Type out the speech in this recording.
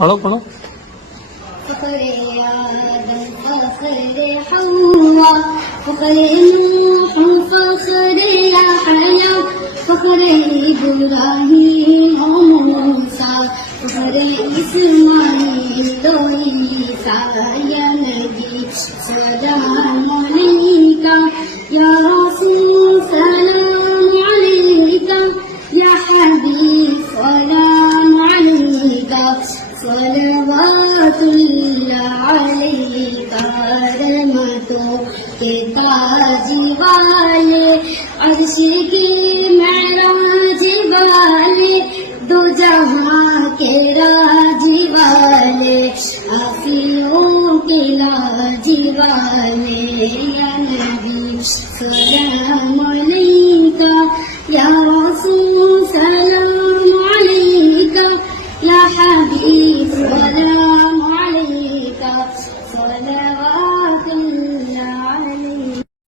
पढ़ो فخر آدم فخر حواء فخر نوح فخر يحيى فخر إبراهيم وموسى فخر إسماعيل وعيسى يا نبي سلام عليك يا رسول سلام عليك يا حبيب سلام عليك صلوات الله عليك रहमतों के ताज वाले अर्श की महराज वाले दो जहां के राज वाले आफियों के लाज वाले या नबी सलाम अलैका या रसूल सलाम अलैका या हबीब सलाम अलैका सलावत